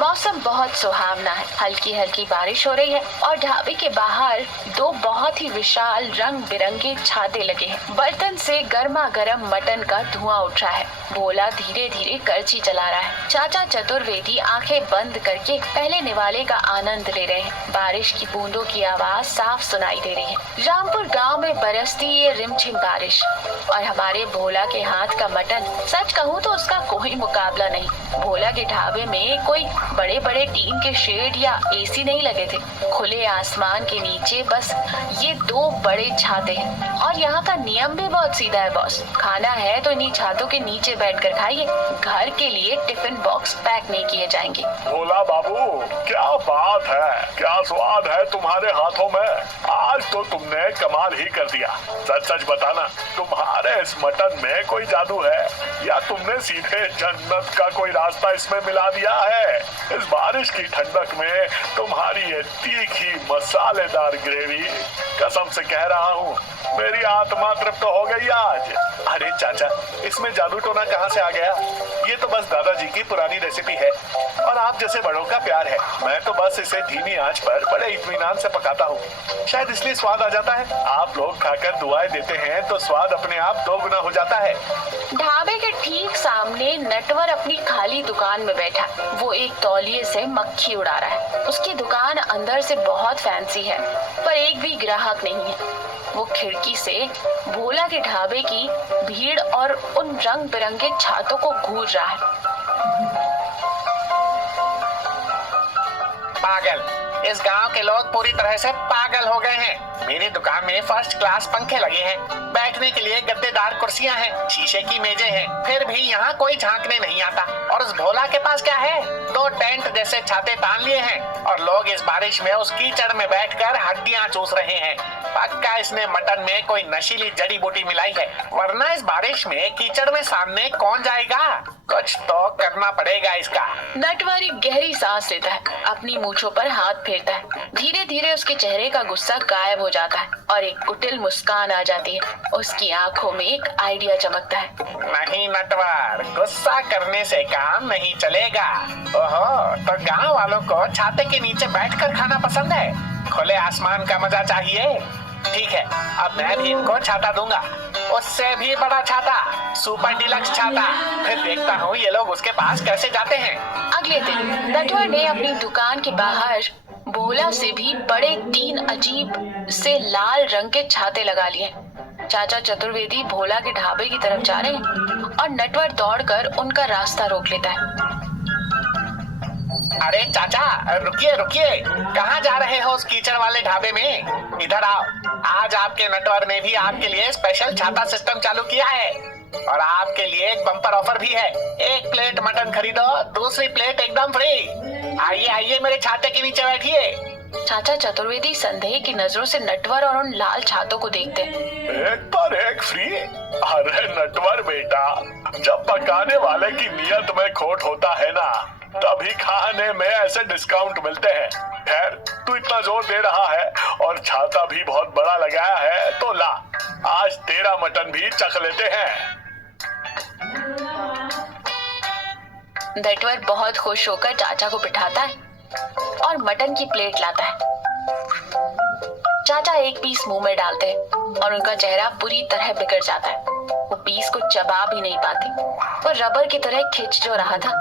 मौसम बहुत सुहावना है, हल्की हल्की बारिश हो रही है और ढाबे के बाहर दो बहुत ही विशाल रंग बिरंगे छाते लगे हैं। बर्तन से गर्मा गर्म मटन का धुआं उठ रहा है। भोला धीरे धीरे करछी चला रहा है। चाचा चतुर्वेदी आंखें बंद करके पहले निवाले का आनंद ले रहे हैं। बारिश की बूंदों की आवाज साफ सुनाई दे रही है। रामपुर गांव में बरसती ये रिमझिम बारिश और हमारे भोला के हाथ का मटन, सच कहूँ तो उसका कोई मुकाबला नहीं। भोला के ढाबे में कोई बड़े बड़े टीन के शेड या एसी नहीं लगे थे। खुले आसमान के नीचे बस ये दो बड़े छाते हैं और यहाँ का नियम भी बहुत सीधा है बॉस। खाना है तो इन्हीं छातों के नीचे बैठकर खाइए। घर के लिए टिफिन बॉक्स पैक नहीं किए जाएंगे। भोला बाबू, क्या बात है, क्या स्वाद है तुम्हारे हाथों में। आज तो तुमने कमाल ही कर दिया। सच सच बताना, तुम्हारे इस मटन में कोई जादू है या तुमने सीधे जन्नत का कोई रास्ता इसमें मिला दिया है। इस बारिश की ठंडक में तुम्हारी ये तीखी मसालेदार ग्रेवी, कसम से कह रहा हूँ मेरी आत्मा तृप्त हो गई आज। अरे चाचा, इसमें जादू टोना कहाँ से आ गया? ये तो बस दादाजी की पुरानी रेसिपी है और आप जैसे बड़ों का प्यार है। मैं तो बस इसे धीमी आंच पर बड़े इत्मीनान से पकाता हूँ, शायद इसलिए स्वाद आ जाता है। आप लोग खाकर दुआएं देते हैं तो स्वाद अपने आप दोगुना हो जाता है। ढाबे के ठीक सामने नटवर अपनी खाली दुकान में बैठा। वो एक तौलिए से मक्खी उड़ा रहा है। उसकी दुकान अंदर से बहुत फैंसी है पर एक भी ग्राहक नहीं है। वो खिड़की से भोला के ढाबे की भीड़ और उन रंग बिरंगे छातों को घूर रहा है। पागल, इस गांव के लोग पूरी तरह से पागल हो गए हैं। मेरी दुकान में फर्स्ट क्लास पंखे लगे हैं, बैठने के लिए गद्देदार कुर्सियां हैं, शीशे की मेजें हैं, फिर भी यहाँ कोई झांकने नहीं आता। और उस भोला के पास क्या है? दो टेंट जैसे छाते तान लिए हैं और लोग इस बारिश में उस कीचड़ में बैठकर हड्डियां चूस रहे हैं। पक्का इसने मटन में कोई नशीली जड़ी बूटी मिलाई है, वरना इस बारिश में कीचड़ में सामने कौन जाएगा? कुछ तो करना पड़ेगा इसका। नटवर एक गहरी सांस लेता है, अपनी मूंछों पर हाथ फेरता है। धीरे धीरे उसके चेहरे का गुस्सा गायब हो जाता है और एक कुटिल मुस्कान आ जाती है। उसकी आंखों में एक आइडिया चमकता है। नहीं नटवर, गुस्सा करने से काम नहीं चलेगा। ओहो, तो गांव वालों को छाते के नीचे बैठकर खाना पसंद है, खुले आसमान का मजा चाहिए। ठीक है, अब मैं भी इनको छाता दूंगा, उससे भी बड़ा छाता, सुपर डिलक्स छाता। फिर देखता हूँ ये लोग उसके पास कैसे जाते हैं। अगले दिन नटवर ने अपनी दुकान के बाहर भोला से भी बड़े 3 अजीब से लाल रंग के छाते लगा लिए। चाचा चतुर्वेदी भोला के ढाबे की तरफ जा रहे हैं और नटवर दौड़कर उनका रास्ता रोक लेता है। अरे चाचा, रुकिए रुकिए, कहाँ जा रहे हो उस कीचड़ वाले ढाबे में? इधर आओ, आज आपके नटवर ने भी आपके लिए स्पेशल छाता सिस्टम चालू किया है और आपके लिए एक बम्पर ऑफर भी है। एक प्लेट मटन खरीदो, दूसरी प्लेट एकदम फ्री। आइए आइए, मेरे छाते के नीचे बैठिए। चाचा चतुर्वेदी संदेह की नजरों से नटवर और उन लाल छातों को देखते हैं। एक पर एक फ्री? अरे नटवर बेटा, जब पकाने वाले की नियत में खोट होता है ना, तभी खाने में ऐसे डिस्काउंट मिलते हैं। खैर, तू इतना जोर दे रहा है और छाता भी बहुत बड़ा लगाया है, तो ला, आज तेरा मटन भी चख लेते हैं। नटवर बहुत खुश होकर चाचा को बिठाता है और मटन की प्लेट लाता है। चाचा एक पीस मुंह में डालते हैं और उनका चेहरा पूरी तरह बिगड़ जाता है। वो पीस को चबा भी नहीं पाते, वो रबर की तरह खिंच जो रहा था।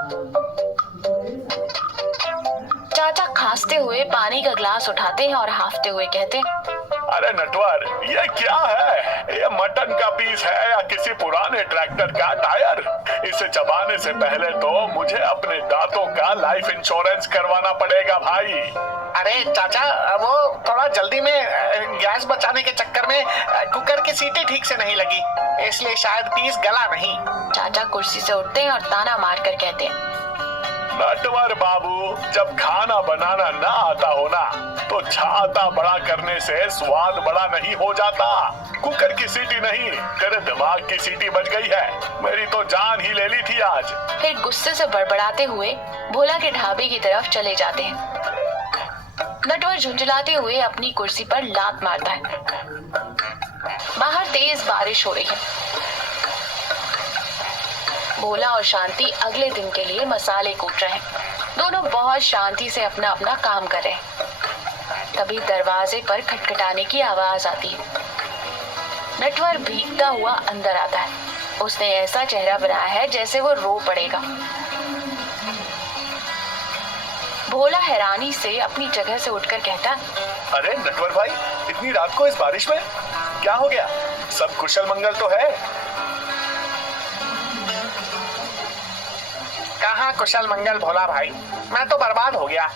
चाचा खांसते हुए पानी का ग्लास उठाते हैं और हाफते हुए कहते हैं, अरे नटवर, ये क्या है? ये मटन का पीस है या किसी पुराने ट्रैक्टर का टायर? इसे चबाने से पहले तो मुझे अपने दांतों का लाइफ इंश्योरेंस करवाना पड़ेगा भाई। अरे चाचा, वो थोड़ा जल्दी में गैस बचाने के चक्कर में कुकर की सीटी ठीक से नहीं लगी, इसलिए शायद पीस गला नहीं। चाचा कुर्सी से उठते हैं और ताना मारकर कहते हैं, नटवर बाबू, जब खाना बनाना ना आता हो ना, तो छाता बड़ा करने से स्वाद बड़ा नहीं हो जाता। कुकर की सीटी नहीं, तेरे दिमाग की सीटी बज गई है। मेरी तो जान ही ले ली थी आज। फिर गुस्से से बड़बड़ाते हुए भोला के ढाबे की तरफ चले जाते हैं। नटवर झुंझलाते हुए अपनी कुर्सी पर लात मारता है। बाहर तेज बारिश हो रही है। भोला और शांति अगले दिन के लिए मसाले कूट रहे हैं। दोनों बहुत शांति से अपना अपना काम कर रहे हैं। तभी दरवाजे पर खटखटाने की आवाज आती है। नटवर भीगता हुआ अंदर आता है। उसने ऐसा चेहरा बनाया है जैसे वो रो पड़ेगा। भोला हैरानी से अपनी जगह से उठकर कहता है, अरे नटवर भाई, इतनी रात को इस बारिश में क्या हो गया? सब कुशल मंगल तो है? कहाँ कुशल मंगल भोला भाई, मैं तो बर्बाद हो गया।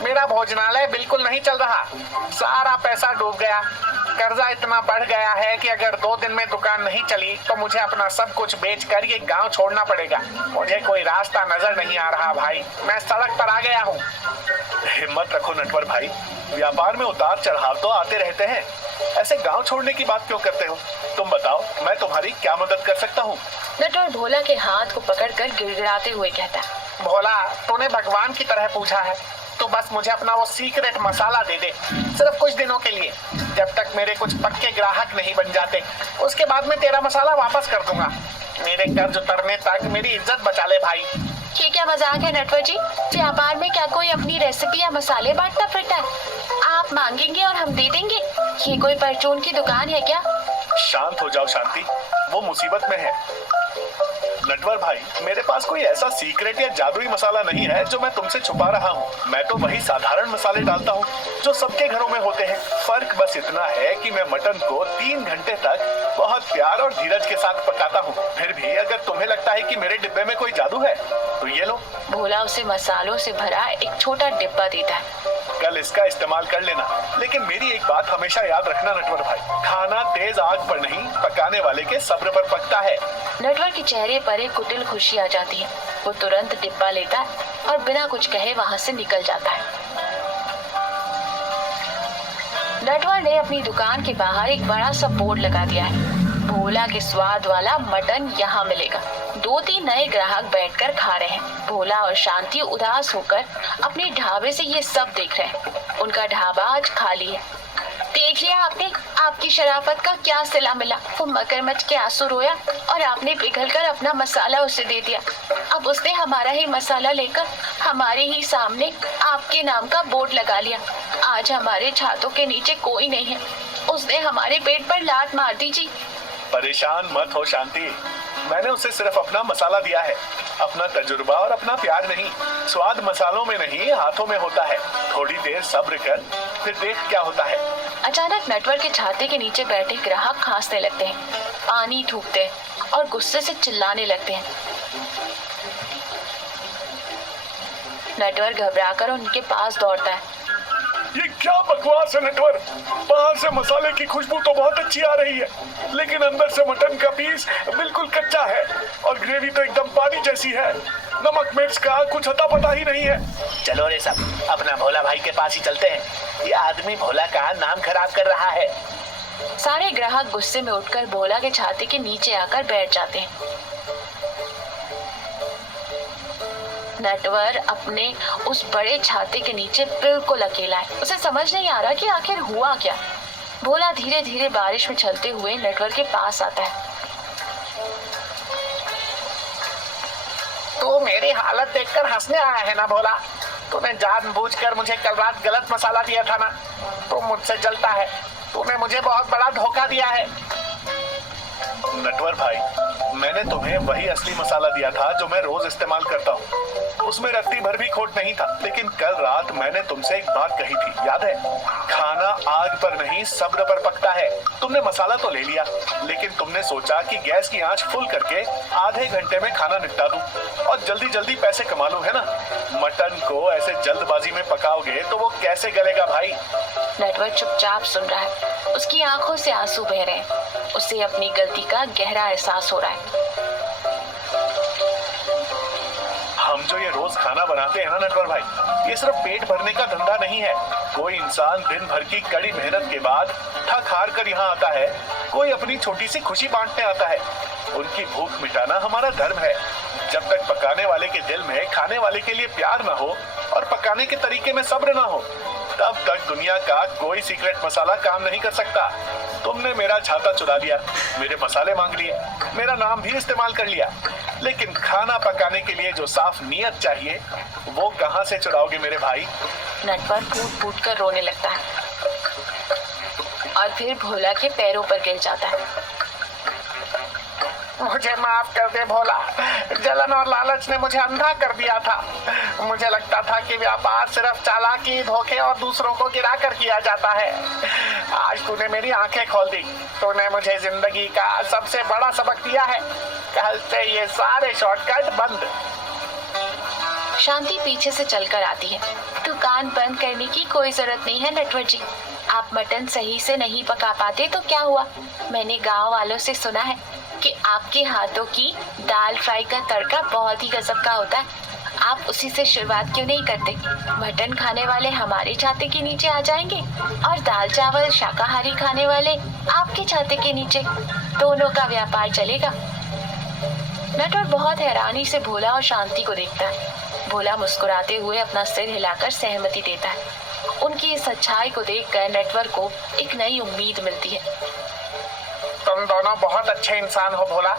मेरा भोजनालय बिल्कुल नहीं चल रहा, सारा पैसा डूब गया। कर्जा इतना बढ़ गया है कि अगर 2 दिन में दुकान नहीं चली तो मुझे अपना सब कुछ बेचकर ये गांव छोड़ना पड़ेगा। मुझे कोई रास्ता नजर नहीं आ रहा भाई, मैं सड़क पर आ गया हूँ। हिम्मत रखो नटवर भाई, व्यापार में उतार चढ़ाव तो आते रहते हैं। ऐसे गांव छोड़ने की बात क्यों करते हो? तुम बताओ, मैं तुम्हारी क्या मदद कर सकता हूँ? नटवर भोला के हाथ को पकड़कर गिड़गिड़ाते हुए कहता है, भोला, तूने भगवान की तरह पूछा है, तो बस मुझे अपना वो सीक्रेट मसाला दे दे, सिर्फ कुछ दिनों के लिए। जब तक मेरे कुछ पक्के ग्राहक नहीं बन जाते, उसके बाद मैं तेरा मसाला वापस कर दूंगा। मेरे कर्ज उतरने तक मेरी इज्जत बचा ले भाई। ये क्या मजाक है नटवर जी? व्यापार में क्या कोई अपनी रेसिपी या मसाले बांटता फिरता है? आप मांगेंगे और हम दे देंगे? ये कोई परचून की दुकान है क्या? शांत हो जाओ शांति, वो मुसीबत में है। नटवर भाई, मेरे पास कोई ऐसा सीक्रेट या जादुई मसाला नहीं है जो मैं तुमसे छुपा रहा हूँ। मैं तो वही साधारण मसाले डालता हूँ जो सबके घरों में होते हैं। फर्क बस इतना है कि मैं मटन को 3 घंटे तक बहुत प्यार और धीरज के साथ पकाता हूँ। फिर भी अगर तुम्हें लगता है कि मेरे डिब्बे में कोई जादू है तो ये लो। भोला उसे मसालों से भरा एक छोटा डिब्बा देता है। कल इसका इस्तेमाल कर लेना, लेकिन मेरी एक बात हमेशा याद रखना नटवर भाई, खाना तेज आग पर नहीं, पकाने वाले के सब्र पर पकता है। नटवर के चेहरे पर एक कुटिल खुशी आ जाती है। वो तुरंत डिब्बा लेता है और बिना कुछ कहे वहाँ से निकल जाता है। नटवर ने अपनी दुकान के बाहर एक बड़ा सा बोर्ड लगा दिया है, भोला के स्वाद वाला मटन यहाँ मिलेगा। 2-3 नए ग्राहक बैठकर खा रहे हैं। भोला और शांति उदास होकर अपने ढाबे से ये सब देख रहे हैं। उनका ढाबा आज खाली है। देख लिया आपने, आपकी शराफत का क्या सिला मिला। वो मगरमच्छ के आंसू रोया और आपने पिघलकर अपना मसाला उसे दे दिया। अब उसने हमारा ही मसाला लेकर हमारे ही सामने आपके नाम का बोर्ड लगा लिया। आज हमारे छातों के नीचे कोई नहीं है। उसने हमारे पेट पर लात मार दी जी। परेशान मत हो शांति, मैंने उसे सिर्फ अपना मसाला दिया है, अपना तजुर्बा और अपना प्यार नहीं। स्वाद मसालों में नहीं, हाथों में होता है। थोड़ी देर सब्र कर, फिर देख क्या होता है। अचानक नटवर के छाते के नीचे बैठे ग्राहक खांसने लगते हैं, पानी थूकते हैं और गुस्से से चिल्लाने लगते हैं। नटवर घबराकर उनके पास दौड़ता है। ये क्या बकवास है नटवर? बाहर से मसाले की खुशबू तो बहुत अच्छी आ रही है, लेकिन अंदर से मटन का पीस बिल्कुल कच्चा है और ग्रेवी तो एकदम पानी जैसी है। नमक मिर्च का कुछ अता पता ही नहीं है। चलो रे सब, अपना भोला भाई के पास ही चलते हैं। ये आदमी भोला का नाम खराब कर रहा है। सारे ग्राहक गुस्से में उठकर भोला के छाते के नीचे आकर बैठ जाते हैं। नटवर अपने उस बड़े छाते के नीचे बिल्कुल अकेला है। उसे समझ नहीं आ रहा कि आखिर हुआ क्या। भोला धीरे धीरे बारिश में चलते हुए नटवर के पास आता है। तू मेरी हालत देखकर हंसने आया है ना भोला? तूने जानबूझकर मुझे कल रात गलत मसाला दिया था ना? तू मुझसे जलता है। तूने मुझे बहुत बड़ा धोखा दिया है। नटवर भाई, मैंने तुम्हें वही असली मसाला दिया था जो मैं रोज इस्तेमाल करता हूँ। उसमें रत्ती भर भी खोट नहीं था। लेकिन कल रात मैंने तुमसे एक बात कही थी, याद है? खाना आग पर नहीं, सब्र पर पकता है। तुमने मसाला तो ले लिया, लेकिन तुमने सोचा कि गैस की आंच फुल करके आधे घंटे में खाना निपटा दूं और जल्दी जल्दी पैसे कमा लूं, है ना? मटन को ऐसे जल्दबाजी में पकाओगे तो वो कैसे गलेगा भाई? नटवर चुपचाप सुन रहा है। उसकी आंखों से आंसू बह रहे हैं। उसे अपनी गलती का गहरा एहसास हो रहा है। हम जो ये रोज खाना बनाते हैं ना नटवर भाई, ये सिर्फ पेट भरने का धंधा नहीं है। कोई इंसान दिन भर की कड़ी मेहनत के बाद थक हार कर यहाँ आता है, कोई अपनी छोटी सी खुशी बांटने आता है। उनकी भूख मिटाना हमारा धर्म है। जब तक पकाने वाले के दिल में खाने वाले के लिए प्यार न हो और पकाने पकाने के तरीके में सब्र ना हो, तब तक दुनिया का कोई सीक्रेट मसाला काम नहीं कर सकता। तुमने मेरा छाता चुरा लिया, मेरे मसाले मांग लिए, मेरा नाम भी इस्तेमाल कर लिया, लेकिन खाना पकाने के लिए जो साफ नीयत चाहिए वो कहां से चुराओगे मेरे भाई? नटवर फूट फूट कर रोने लगता है और फिर भोला के पैरों पर गिर जाता है। मुझे माफ कर दे भोला, जलन और लालच ने मुझे अंधा कर दिया था। मुझे लगता था कि व्यापार सिर्फ चालाकी, धोखे और दूसरों को गिरा कर किया जाता है। आज तूने मेरी आंखें खोल दी। तूने मुझे जिंदगी का सबसे बड़ा सबक दिया है। कल से ये सारे शॉर्टकट बंद। शांति पीछे से चलकर आती है। दुकान बंद करने की कोई जरूरत नहीं है नटवर जी। आप मटन सही से नहीं पका पाते तो क्या हुआ? मैंने गांव वालों से सुना है कि आपके हाथों की दाल फ्राई का तड़का बहुत ही गजब का होता है। आप उसी से शुरुआत क्यों नहीं करते? मटन खाने वाले हमारे छाते के नीचे आ जाएंगे और दाल चावल शाकाहारी खाने वाले आपके छाते के नीचे। दोनों का व्यापार चलेगा। नटवर बहुत हैरानी से भोला और शांति को देखता है। भोला मुस्कुराते हुए अपना सिर हिलाकर सहमति देता है। उनकी इस अच्छाई को देखकर नटवर को एक नई उम्मीद मिलती है। तुम दोनों बहुत अच्छे इंसान हो भोला।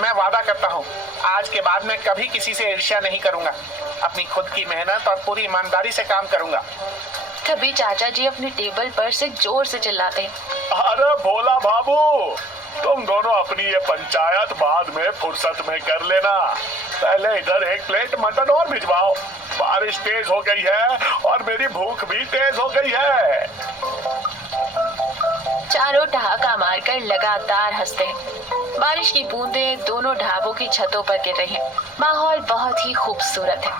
मैं वादा करता हूँ आज के बाद मैं कभी किसी से ईर्ष्या नहीं करूँगा। अपनी खुद की मेहनत और पूरी ईमानदारी से काम करूँगा। तभी चाचा जी अपनी टेबल पर से जोर से चिल्लाते हैं। अरे भोला बाबू, तुम दोनों अपनी ये पंचायत बाद में फुर्सत में कर लेना। पहले इधर एक प्लेट मटन और भिजवाओ। बारिश तेज हो गई है और मेरी भूख भी तेज हो गई है। चारों ठहाका मारकर लगातार हंसते हैं। बारिश की बूंदें दोनों ढाबों की छतों पर गिर रही हैं। माहौल बहुत ही खूबसूरत है।